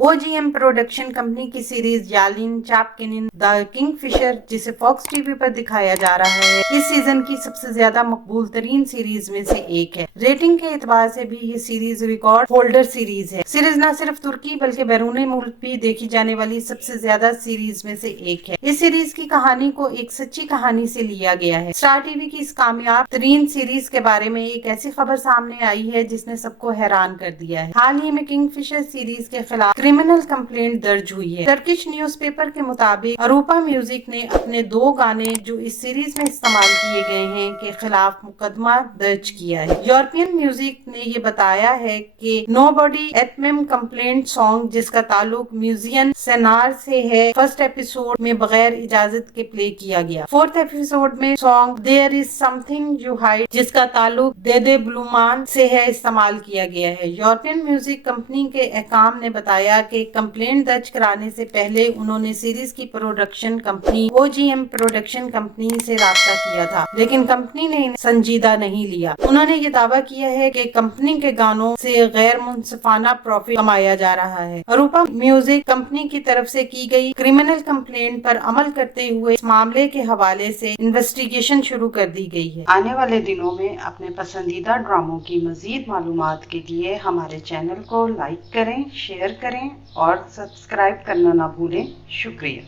OGM production company की series यालिन चैप्किन the Kingfisher, जिसे fox TV पर दिखाया जा रहा है, इस सीजन की सबसे ज्यादा मकबूल तरीन सीरीज में से एक है। रेटिंग के एतबार से भी ये सीरीज रिकॉर्ड होल्डर सीरीज है। सीरीज न सिर्फ तुर्की बल्कि बैरून मुल्क भी देखी जाने वाली सबसे ज्यादा सीरीज में से एक है। इस सीरीज की कहानी को एक सच्ची कहानी से लिया गया है। स्टार टीवी की इस कामयाब तरीन सीरीज के बारे में एक ऐसी खबर सामने आई है जिसने सबको हैरान कर दिया है। हाल ही में किंगफिशर सीरीज के खिलाफ क्रिमिनल कंप्लेंट दर्ज हुई है। टर्किश न्यूज़पेपर के मुताबिक अरूपा म्यूजिक ने अपने 2 गाने जो इस सीरीज में इस्तेमाल किए गए हैं के खिलाफ मुकदमा दर्ज किया है। यूरोपियन म्यूजिक ने ये बताया है कि नोबॉडी एटमेम कंप्लेंट सॉन्ग, जिसका ताल्लुक म्यूजियन सेनार से है, फर्स्ट एपिसोड में बगैर इजाजत के प्ले किया गया। 4th एपिसोड में song there is something you hide, जिसका ताल्लुक देदे ब्लूमान से है, इस्तेमाल किया गया है। यूरोपियन म्यूजिक कंपनी के अहकाम ने बताया कि कंप्लेंट दर्ज कराने से पहले उन्होंने सीरीज की production company OGM production company से राब्ता किया था, लेकिन कंपनी ने इन्हें संजीदा नहीं लिया। उन्होंने ये दावा किया है कि कंपनी के गानों से गैर मुनसिफाना प्रॉफिट कमाया जा रहा है। अरूपा म्यूजिक कंपनी की तरफ से की गई क्रिमिनल कंप्लेंट पर अमल करते हुए इस मामले के हवाले से इन्वेस्टिगेशन शुरू कर दी गई है। आने वाले दिनों में अपने पसंदीदा ड्रामों की मजीद मालूमात के लिए हमारे चैनल को लाइक करें, शेयर करें और सब्सक्राइब करना ना भूलें। शुक्रिया।